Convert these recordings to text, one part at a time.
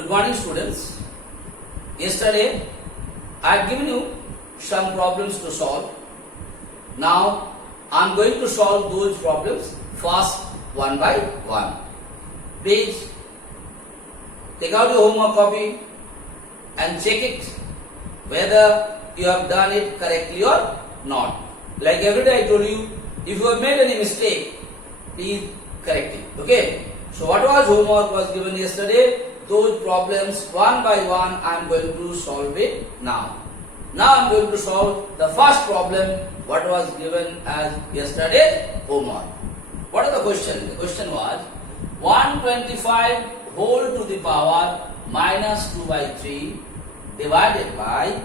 Good morning, students. Yesterday I have given you some problems to solve. Now I am going to solve those problems first one by one. Please take out your homework copy and check it whether you have done it correctly or not. Like every day I told you, if you have made any mistake, please correct it. Okay? So what was homework was given yesterday? Those problems one by one I am going to solve it now. Now I am going to solve the first problem what was given as yesterday's homework. What is the question? The question was 125 whole to the power minus 2 by 3 divided by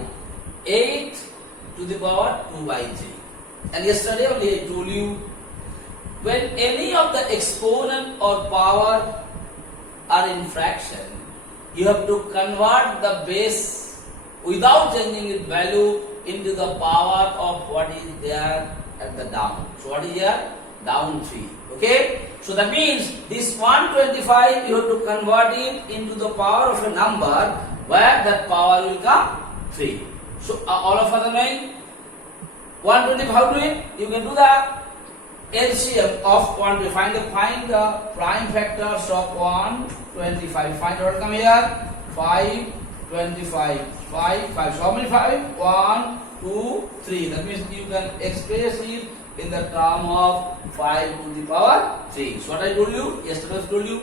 8 to the power 2 by 3. And yesterday only I told you, when any of the exponent or power are in fraction, you have to convert the base without changing its value into the power of what is there at the down. So what is here? Down 3. Okay? So that means this 125 you have to convert it into the power of a number where that power will come 3. So all of us are knowing 125, how to do it? You can do the LCM of 125. Find the prime factors of 125. Find what come here? 5, 25, 5, 5. So how many 5? 1, 2, 3. That means you can express it in the term of 5 to the power 3. So what I told you, yesterday I told you,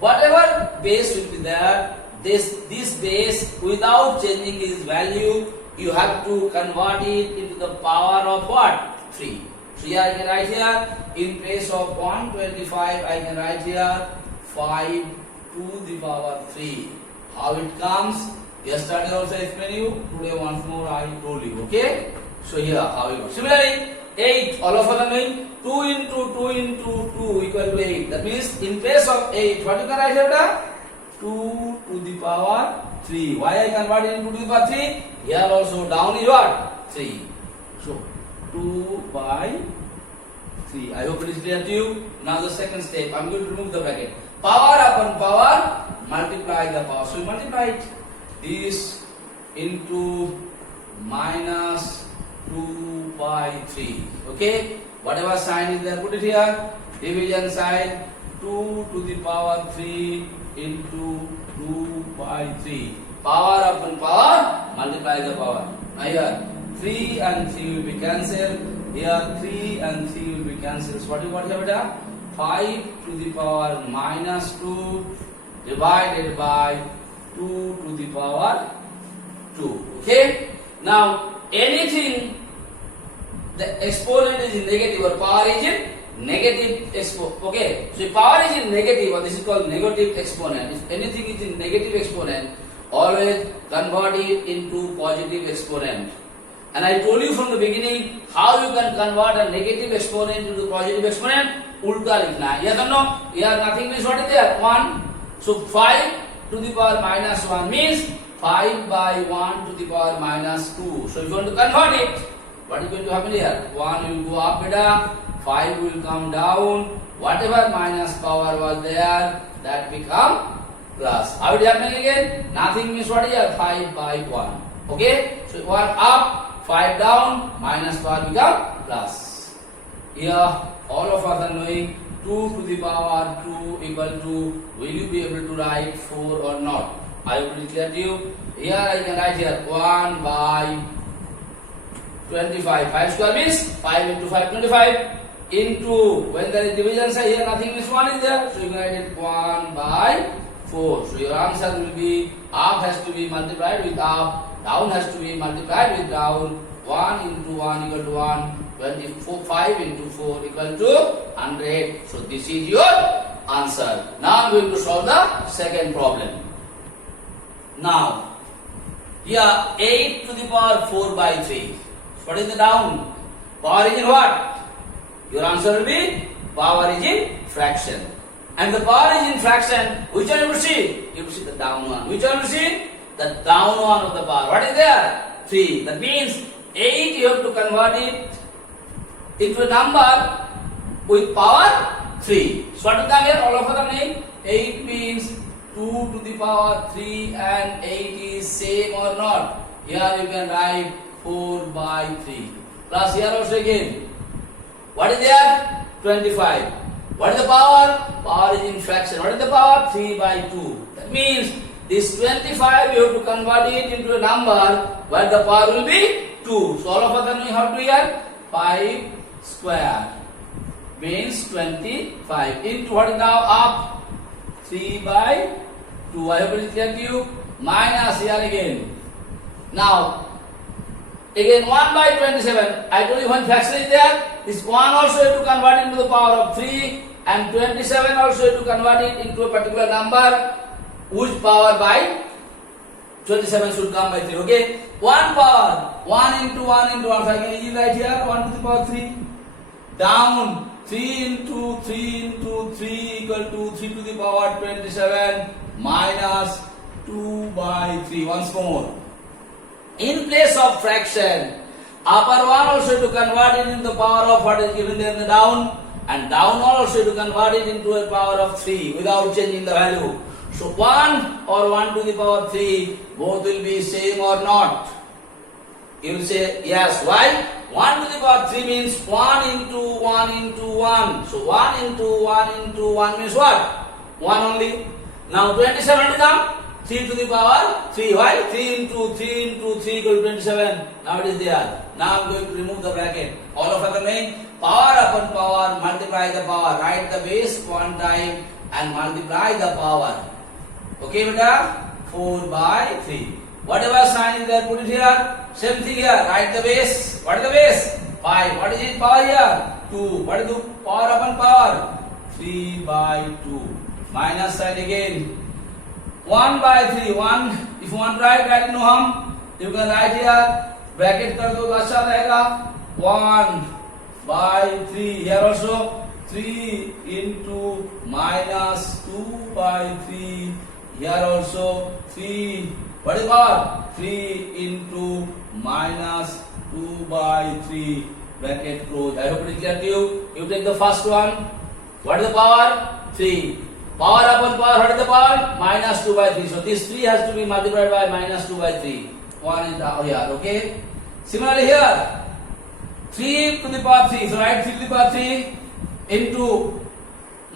whatever base will be there, this base without changing its value, you have to convert it into the power of what? 3. So here I can write here, in place of 125, I can write here 5 to the power 3. How it comes? Yesterday also I explained you, today once more I told you, okay? So here how it goes. Similarly, 8, all of us are knowing 2 into 2 into 2 equal to 8. That means in place of 8, what you can write here? 2 to the power 3. Why I convert it into 2 to the power 3? Here also down is what? 3. So 2 by 3. I hope it is clear to you. Now the second step, I am going to remove the bracket. Power upon power, multiply the power. So we multiply it. This into minus 2 by 3. Okay? Whatever sign is there, put it here. Division sign, 2 to the power 3 into 2 by 3. Power upon power, multiply the power. Now here, 3 and 3 will be cancelled. Here 3 and 3 will be cancelled. So what you got here, beta? 5 to the power minus 2 divided by 2 to the power 2. Okay? Now, anything the exponent is in negative or power is in negative exponent. Okay? So if power is in negative, or this is called negative exponent. If anything is in negative exponent, always convert it into positive exponent. And I told you from the beginning how you can convert a negative exponent into positive exponent. Ulta likhna hai. Yes or no? Here nothing means what is there? 1. So 5 to the power minus 1 means 5 by 1 to the power minus 2. So if you want to convert it, what is going to happen here? 1 will go up, beta. 5 will come down. Whatever minus power was there, that become plus. How it is happening again? Nothing means what is here? 5 by 1. Okay? So 1 up, 5 down, minus power become plus. Here all of us are knowing 2 to the power 2 equal to, will you be able to write 4 or not? I will declare to you. Here I can write here 1 by 25. 5 square means 5 into 5, 25. Into, when there is division sign here, nothing means 1 is there. So you can write it 1 by 4. So your answer will be, up has to be multiplied with up, down has to be multiplied with down. 1 into 1 equal to 1. 5 into 4 equal to 100. So this is your answer. Now I am going to solve the second problem. Now, here 8 to the power 4 by 3. What is the down? Power is in what? Your answer will be power is in fraction. And the power is in fraction. Which one you will see? You will see the down one. Which one you will see? The down one of the power. What is there? 3. That means 8 you have to convert it into a number with power 3. So what will come here? All of them name 8 means 2 to the power 3 and 8 is same or not? Here you can write 4 by 3. Plus here also again. What is there? 25. What is the power? Power is in fraction. What is the power? 3 by 2. That means this 25 you have to convert it into a number where the power will be 2. So all of us we have to here 5 square means 25 into what is now up 3 by 2. I hope it is clear to you. Minus here again. Now again 1 by 27. I told you one fraction is there. This 1 also you have to convert into the power of 3 and 27 also you have to convert it into a particular number whose power by 27 should come by 3. Okay? 1 power 1 into 1 into 1. So I can easily write here 1 to the power 3. Down 3 into 3 into 3 equal to 3 to the power 27 minus 2 by 3. Once more. In place of fraction, upper one also to convert it into the power of what is given there in the down, and down also to convert it into a power of 3 without changing the value. So 1 or 1 to the power 3, both will be same or not? You will say yes. Why? 1 to the power 3 means 1 into 1 into 1. So 1 into 1 into 1 means what? 1 only. Now 27 to come. 3 to the power 3. Why? 3 into 3 into 3 equal to 27. Now it is there. Now I am going to remove the bracket. All of us are knowing power upon power, multiply the power. Write the base one time and multiply the power. Okay, beta? 4 by 3. Whatever sign is there, put it here. Same thing here. Write the base. What is the base? 5. What is its power here? 2. What is the power upon power? 3 by 2. Minus sign again. 1 by 3. 1. If you want to write no harm. You can write here. Bracket कर दो तो अच्छा रहेगा. 1 by 3. Here also 3 into minus 2 by 3. Here also 3. What is power? 3 into minus 2 by 3. Bracket close. I hope it is clear to you. You take the first one. What is the power? 3. Power upon power, what is the power? Minus 2 by 3. So this 3 has to be multiplied by minus 2 by 3. 1 is down here, okay? Similarly here, 3 to the power 3. So write 3 to the power 3 into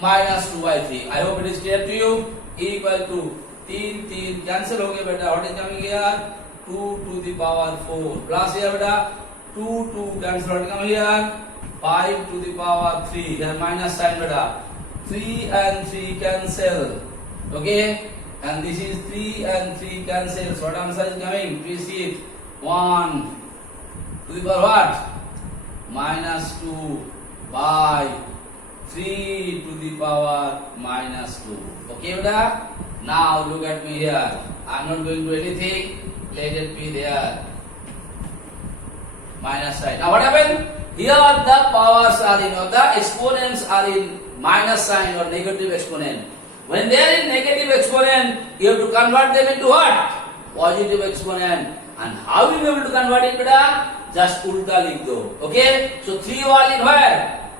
minus 2 by 3. I hope it is clear to you. Equal to 3 cancel हो गया बेटा. What is coming here? 2 to the power 4. Plus here बेटा 2 cancel. What is coming here? 5 to the power 3. Here minus sign बेटा. 3 and 3 cancel. Okay? And this is 3 and 3 cancels. What answer is coming? Please see it. 1 to the power what? Minus 2 by 3 to the power minus 2. Okay, beta? Now look at me here. I am not going to do anything. Let it be there. Minus sign. Now what happened? Here the powers are in, or the exponents are in minus sign or negative exponent. When they are in negative exponent, you have to convert them into what? Positive exponent. And how will you be able to convert it, beta? Just ulta likh do. Okay? So 3 was in where?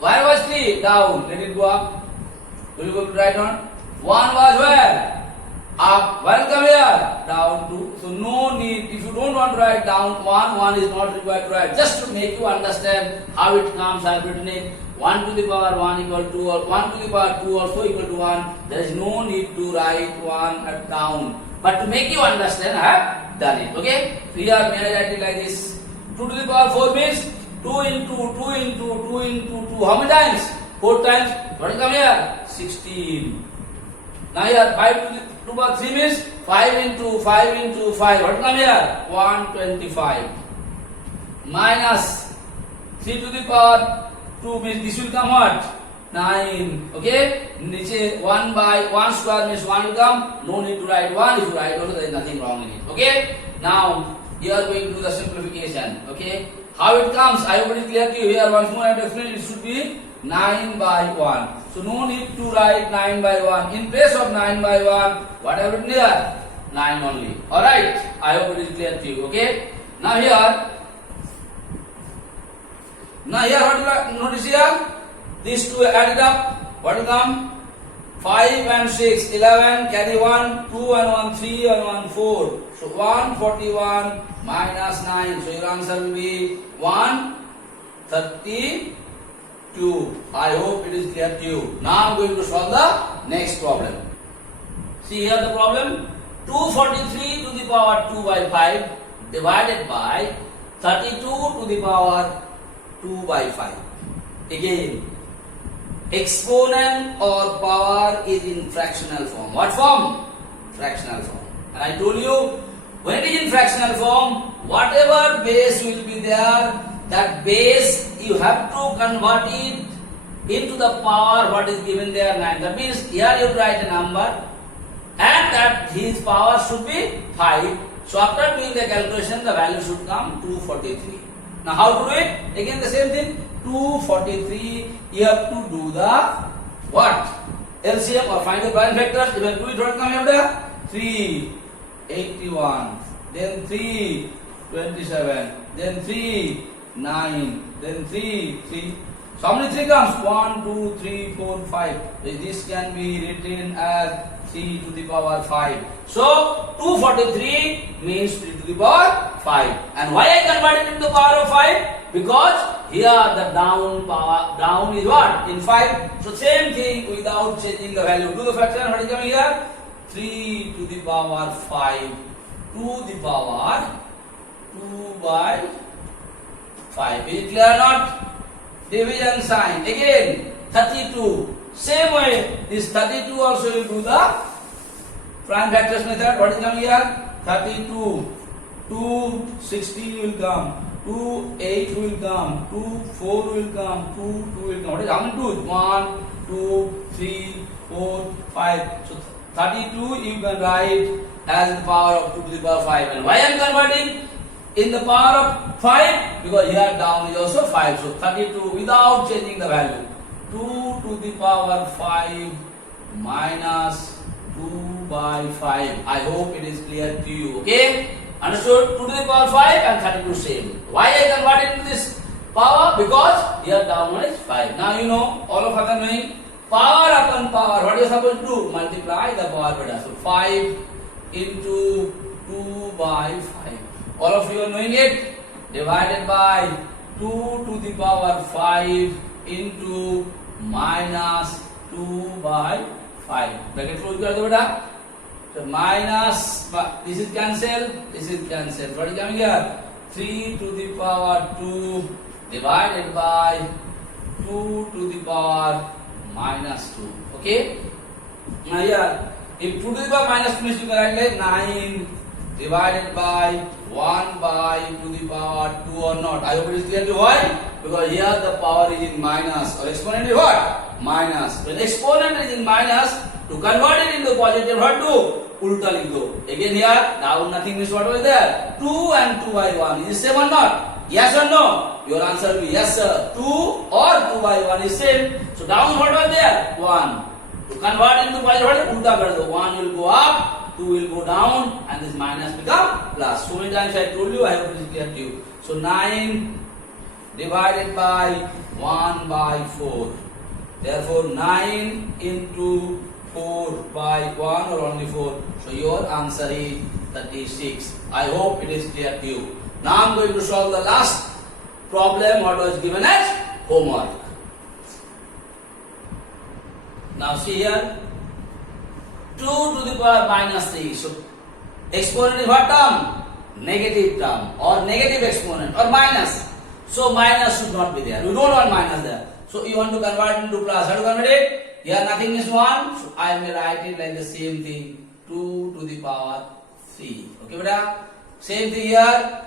Where was 3? Down. Let it go up. Will you go to right on? 1 was where? Up. Where come here? Down 2. So no need. If you don't want to write down 1 is not required to write. Just to make you understand how it comes, I have written it. 1 to the power 1 equal to, or 1 to the power 2 also equal to 1. There is no need to write 1 down. But to make you understand, I have done it. Okay? So here, may I write it like this? 2 to the power 4 means 2 into 2 into 2 into 2. How many times? 4 times. What will come here? 16. Now here, 5 to the power 3 means 5 into 5 into 5. What will come here? 125. Minus 3 to the power 2 means this will come what? 9. Okay? Niche 1 by 1 square means 1 will come. No need to write 1. If you write also, there is nothing wrong in it. Okay? Now, you are going to do the simplification. Okay? How it comes, I hope it is clear to you. Here once more I have explained, it should be 9 by 1. So no need to write 9 by 1. In place of 9 by 1, what I have written here? 9 only. Alright? I hope it is clear to you. Okay? Now here, what do you notice here? These two added up, what will come? 5 and 6, 11, carry 1, 2 and 1, 3 and 1, 4. So 141 minus 9. So your answer will be 132. I hope it is clear to you. Now I'm going to solve the next problem. See here the problem. 243 to the power 2 by 5 divided by 32 to the power 2 by 5. Again, exponent or power is in fractional form. What form? Fractional form. And I told you, when it is in fractional form, whatever base will be there, that base you have to convert it into the power what is given there 9. That means here you write a number and that his power should be 5. So after doing the calculation, the value should come 243. Now how to do it? Again the same thing. 243, you have to do the what? LCM or find the prime factors. You will do it, what come here? 3, 81, then 3, 27, then 3, 9, then 3, 3. So how many 3 comes? 1, 2, 3, 4, 5. This can be written as 3 to the power 5. So 243 means 3 to the power 5. And why I converted it into the power of 5? Because here the down is what? In 5. So same thing without changing the value. Do the fraction. What is coming here? 3 to the power 5 to the power 2 by 5. Is it clear or not? Division sign. Again 32. Same way, this 32 also you do the prime factors method. What is coming here? 32. 2, 16 will come. 2, 8 will come. 2, 4 will come. 2, 2 will come. What is how many 2s? 1, 2, 3, 4, 5. So 32 you can write as the power of 2 to the power 5. And why I am converting in the power of 5? Because here down is also 5. So 32 without changing the value. 2 to the power 5 minus 2 by 5. I hope it is clear to you. Okay? Understood? 2 to the power 5 and 32 same. Why I converted into this power? Because here down is 5. Now you know, all of us are knowing, power upon power. What you are supposed to do? Multiply the power beta. So 5 into 2 by 5. All of you are knowing it? Divided by 2 to the power 5 into minus 2 by 5. Bracket close कर दो बेटा. So minus, this is cancelled, this is cancelled. What is coming here? 3 to the power 2 divided by 2 to the power minus 2. Okay? Now here, if 2 to the power minus 2 means you can write like 9 divided by 1 by to the power 2 or not. I hope it is clear to you. Why? Because here the power is in minus or exponent is what? Minus. When exponent is in minus, to convert it into positive, what do? Ulta likh do. Again here, down nothing means what was there? 2 and 2 by 1. Is it same or not? Yes or no? Your answer will be yes sir. 2 or 2 by 1 is same. So down what was there? 1. To convert into positive, ulta kar do. 1 will go up. 2 will go down and this minus become plus. So many times I told you, I hope it is clear to you. So 9 divided by 1 by 4. Therefore 9 into 4 by 1 or only 4. So your answer is 36. I hope it is clear to you. Now I am going to solve the last problem what was given as homework. Now see here. 2 to the power minus 3. So exponent is what term? Negative term or negative exponent or minus. So minus should not be there. We don't want minus there. So you want to convert into plus. How to convert it? Here nothing is 1. So I may write it like the same thing. 2 to the power 3. Okay, beta? Same thing here.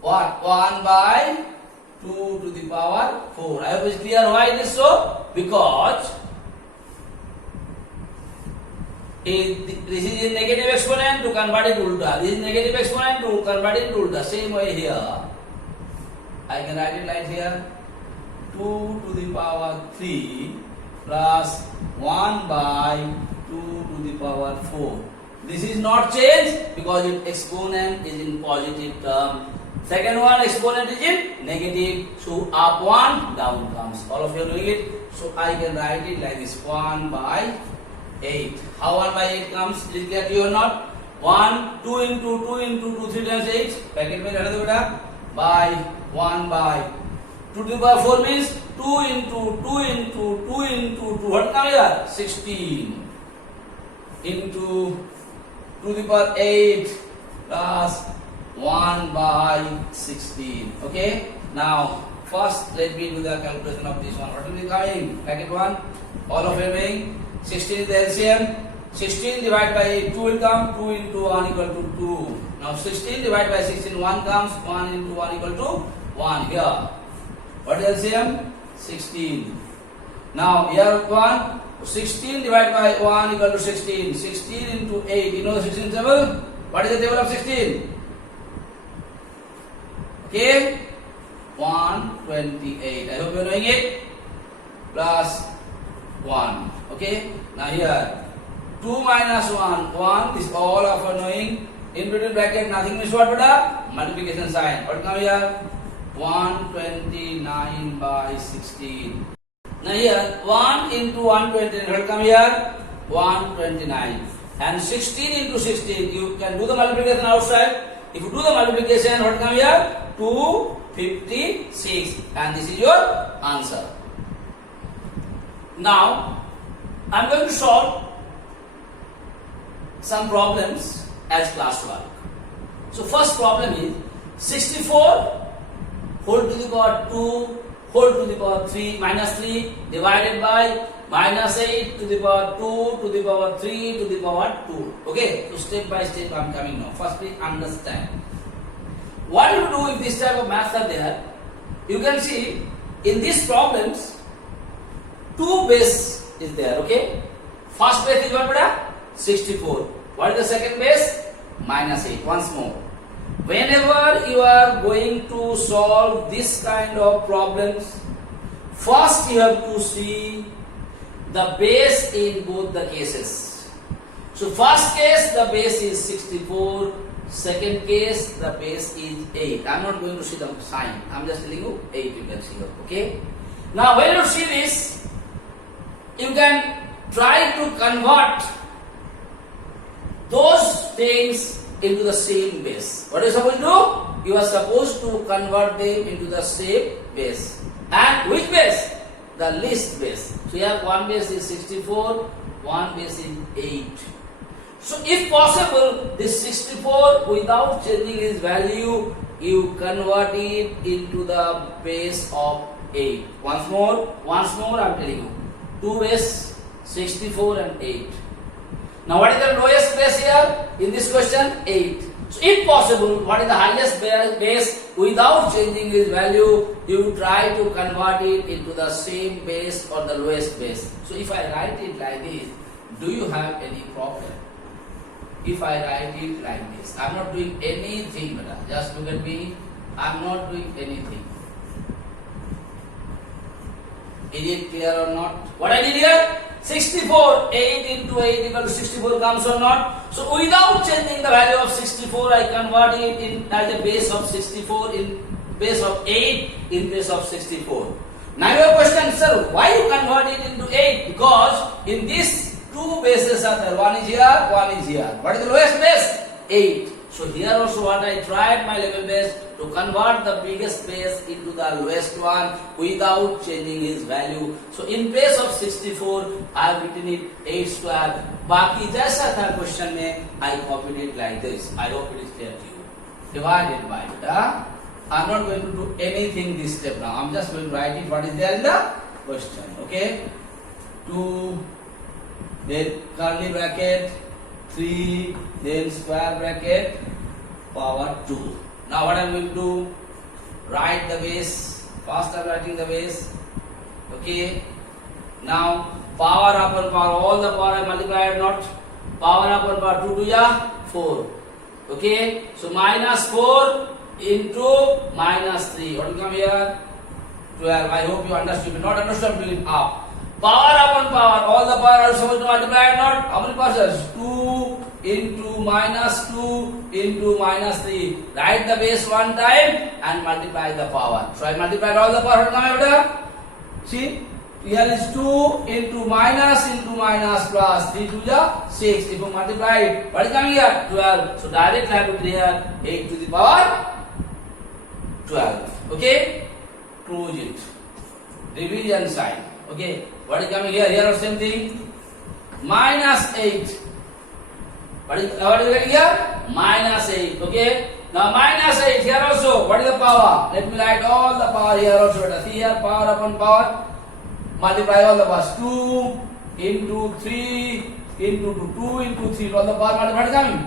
What? 1 by 2 to the power 4. I hope it's clear why it is so. Because this is a negative exponent to convert it to ulta. This is negative exponent to convert it to ulta. Same way here. I can write it like here. 2 to the power 3 plus 1 by 2 to the power 4. This is not changed because its exponent is in positive term. Second one, exponent is in negative. So up 1, down comes. All of you are doing it. So I can write it like this. 1 by 8. How 1 by 8 comes? Is it clear to you or not? 1, 2 into 2 into 2, 3 times 8. Bracket में रहने दो बेटा. By 1 by 2 to the power 4 means 2 into 2 into 2 into 2. What comes here? 16 into 2 to the power 8 plus 1 by 16. Okay. Now first let me do the calculation of this one. What will be coming? Bracket 1. All of them being 16 is the LCM. 16 divided by 8, 2 will come. 2 into 1 equal to 2. Now 16 divided by 16, 1 comes. 1 into 1 equal to 1 here. What is LCM? 16. Now here 1. 16 divided by 1 equal to 16. 16 into 8. You know the 16 table? What is the table of 16? Okay. 128. I hope you are knowing it. Plus 1. Okay. Now here 2 minus 1. 1 is all of our knowing. In between bracket nothing means what beta? Multiplication sign. What come here? 129 by 16. Now here 1 into 129. What come here? 129. And 16 into 16. You can do the multiplication outside. If you do the multiplication, what come here? 256. And this is your answer. Now I am going to solve some problems as classwork. So first problem is 64 whole to the power 2 whole to the power 3 minus 3 divided by minus 8 to the power 2 to the power 3 to the power 2. Okay, so step by step I am coming now. Firstly understand. What you do if this type of maths are there, you can see in these problems 2 base is there. Okay, first base is what beta? 64. What is the second base? Minus 8. Once more. Whenever you are going to solve this kind of problems, first you have to see the base in both the cases. So first case the base is 64, second case the base is 8. I am not going to see the sign. I am just telling you 8 you can see here. Okay. Now when you see this, you can try to convert those things into the same base. What are you supposed to do? You are supposed to convert them into the same base. And which base? The least base. So here one base is 64, one base is 8. So if possible, this 64 without changing its value, you convert it into the base of 8. Once more I am telling you. 2 base, 64 and 8. Now what is the lowest base here? In this question, 8. So if possible, what is the highest base? Without changing its value, you try to convert it into the same base or the lowest base. So if I write it like this, do you have any problem? If I write it like this, I am not doing anything, beta. Just look at me. I am not doing anything. Is it clear or not? What I did here? 64, 8 into 8 equal to 64 comes or not? So without changing the value of 64, I convert it in as a base of 64 in base of 8 in base of 64. Now your question, sir, why you convert it into 8? Because in these two bases are there. One is here, one is here. What is the lowest base? 8. So here also what I tried my level base to convert the biggest base into the lowest one without changing its value. So in place of 64, I have written it 8 square. बाकी जैसा था question में, I copied it like this. I hope it is clear to you. Divided by beta. I am not going to do anything this step now. I am just going to write it what is there in the question. Okay. 2, then curly bracket, 3, then square bracket, power 2. Now what I am going to do? Write the base. First I am writing the base. Okay. Now power upon power, all the power I multiplied not. Power upon power 2 to ya 4. Okay. So minus 4 into minus 3. What will come here? 12. I hope you understood. If not understood, fill it up. Power upon power, all the power are supposed to multiply or not? How many powers? 2 into minus 2 into minus 3. Write the base one time and multiply the power. So I multiplied all the power. What will come here? See? here is 2 into minus plus 3 to the 6. If you multiply it, what is coming here? 12. So directly I have to clear 8 to the power 12. Okay? Close it. Division sign. Okay? What is coming here? Here also same thing. Minus 8. What is getting here? Minus 8. Okay? Now minus 8 here also. What is the power? Let me write all the power here also. See here, power upon power. Multiply all the powers. 2 into 3 into 2 into 3. All the power multiply coming.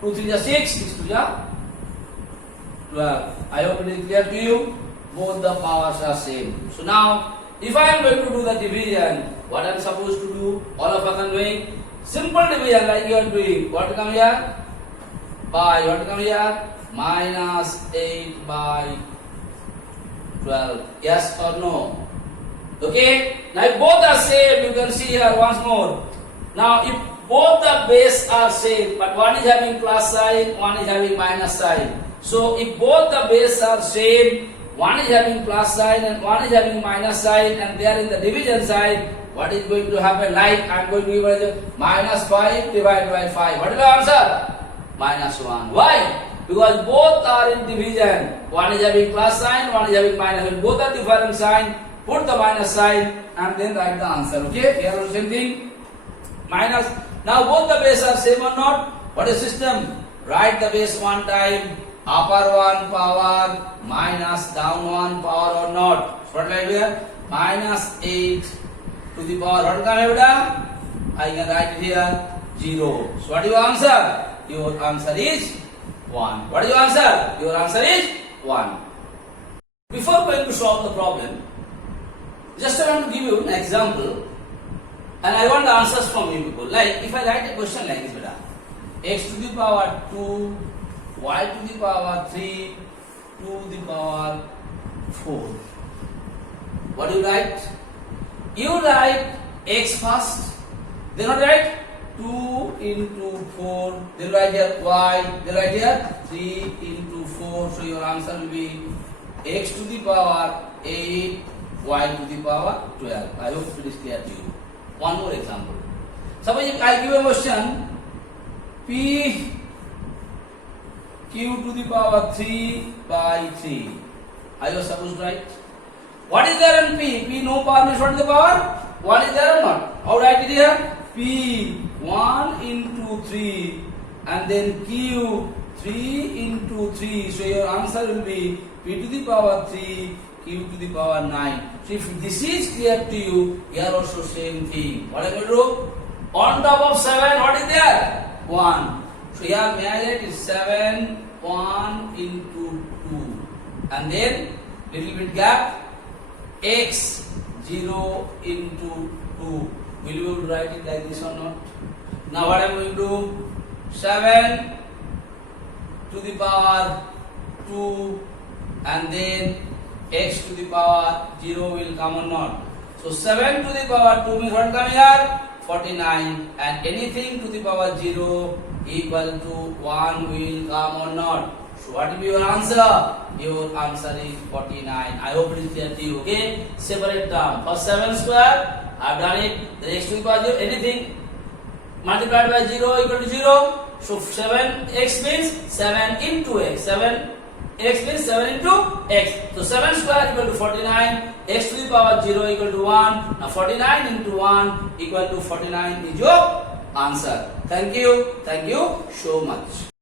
2 3 is 6. 6 2 is 12. I hope it is clear to you. Both the powers are same. So now, if I am going to do the division, what I am supposed to do? All of us are doing simple division like you are doing. What to come here? By what to come here? Minus 8 by 12. Yes or no? Okay, now if both are same, you can see here once more. Now if both the base are same, but one is having plus sign, one is having minus sign. So if both the base are same, one is having plus sign and one is having minus sign, and they are in the division side, what is going to happen? Like I am going to give it minus 5 divided by 5. What is the answer? Minus 1. Why? Because both are in division. One is having plus sign, one is having minus sign. Both are different sign. Put the minus sign and then write the answer. Okay? Here also same thing. Minus. Now both the base are same or not? What is system? Write the base one time. Upper one power minus down one power or not. So what will I do here? Minus 8 to the power. What can I do? I can write it here 0. So what is your answer? Your answer is 1. What is your answer? Your answer is 1. Before going to solve the problem, just I want to give you an example and I want the answers from you people. Like if I write a question like this, beta, x to the power 2, y to the power 3, to the power 4. What do you write? You write x first, then what write? 2 into 4, then write here y, then write here 3 into 4. So your answer will be x to the power 8, y to the power 12. I hope it is clear to you. One more example. Suppose if I give a question p q to the power 3 by 3. I was supposed to write. What is there in p? P no power means what is the power? 1 is there or not? How write it here? P 1 into 3 and then q 3 into 3. So your answer will be p to the power 3, q to the power 9. So if this is clear to you, here also same thing. What am I going to do? On top of 7, what is there? 1. So here may I write is 7, 1 into 2. And then little bit gap, x 0 into 2. Will you be able to write it like this or not? Now what I am going to do? 7 to the power 2 and then x to the power 0 will come or not. So 7 to the power 2 means what coming here? 49, and anything to the power 0 equal to 1 will come or not. So what will be your answer? Your answer is 49. I hope it is clear to you. Okay? Separate term. For 7 square, I have done it. The x to the power 0, anything multiplied by 0 equal to 0. So 7x means 7 into x. 7x means 7 into x. So 7 square equal to 49. X to the power 0 equal to 1. Now 49 into 1 equal to 49 is your answer. Thank you. Thank you so much.